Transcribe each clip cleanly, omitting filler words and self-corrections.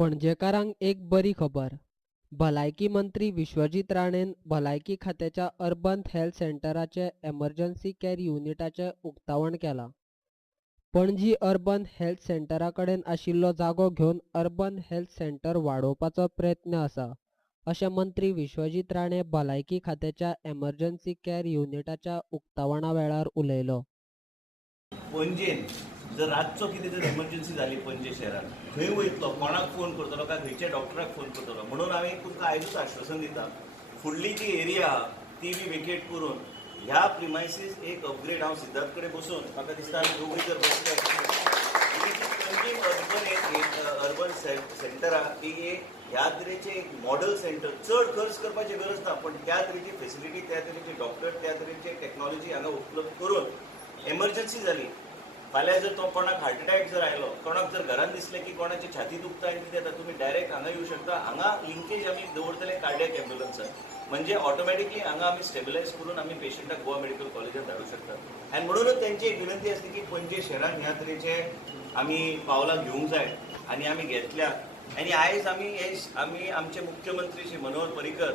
पणजेकारांक एक बरी खबर. भलायकी मंत्री विश्वजीत राणेन भलायकी खात्याच्या अर्बन हेल्थ सेंटराचे एमर्जन्सी केअर युनिटाचे उक्तावण केला. पणजी अर्बन हेल्थ सेंटरा कडेन आशिल्लो जागो घेवन अर्बन हेल्थ सेंटर वाडोवपाचो प्रयत्न आसा, अशें मंत्री विश्वजीत राणे भलायकी खात्याच्या एमर्जन्सी केअर युनिटाच्या उक्तावणा वेळार उलयलो. पणजेन जर रातचो कितें जर एमर्जन्सी जाली पणजे शहरान खंय वयतलो, कोणाक फोन करतलो काय खंयच्या डॉक्टराक फोन करतलो, म्हणून हांवें तुमकां आयजूच आश्वासन दिता, फुडली जी एरिया ती बी वेकेट करून ह्या प्रिमायसीस एक अपग्रेड हांव सिद्धार्थ कडेन बसून म्हाका दिसता आमी दोगूय जर बसले पणजे अर्बन सेंटरा ती एक ह्या तरेचे एक मॉडल सेंटर, चड खर्च करपाची गरज ना, पण त्या तरेची फेसिलिटी, त्या तरेचे डॉक्टर, त्या तरेचे टेक्नॉलॉजी हांगा उपलब्ध करून एमर्जन्सी जाली, फाल्यां जर तो कोणाक हार्ट अटॅक जर आयलो, कोणाक जर घरान दिसलें की कोणाची छाती दुखता आनी कितें जाता, तुमी डायरेक्ट हांगा येवं शकता. हांगा लिंकेज आमी दवरतले कार्डियक एम्ब्युलन्सान, म्हणजे ऑटोमॅटिकली हांगा आमी स्टेबिलायज करून आमी पेशंटाक गोवा मेडिकल कॉलेजात धाडूं शकतात. आनी म्हणूनच तेंची एक विनंती आसली की पणजे शहरान ह्या तरेचे आमी पावलां घेवंक जाय आनी आमी घेतल्यात. आनी आयज आमी आमचे मुख्यमंत्री श्री मनोहर पर्रीकर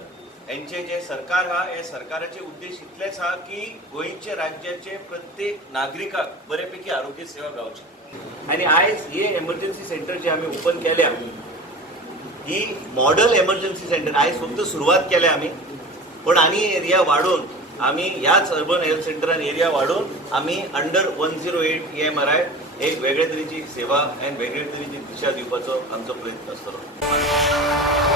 यांचे जे सरकार हा, हे सरकाराचे उद्देश इतलेच हा की गोंयचे राज्याचे प्रत्येक नागरिकाक बऱ्यापैकी आरोग्य सेवा गावची. आणि आयज हे एमर्जन्सी सेंटर जे आम्ही ओपन केल्या, ही मॉडल एमर्जन्सी सेंटर आयज फक्त सुरवात केल्या आम्ही, पण आनी एरिया वाढून आम्ही ह्याच अर्बन हेल्थ सेंटरान एरिया वाढून आम्ही अंडर 108 EMRI एक वेगळे तरेची सेवा आनी वेगळे तरेची दिशा दिवपाचो आमचो प्रयत्न आसतलो.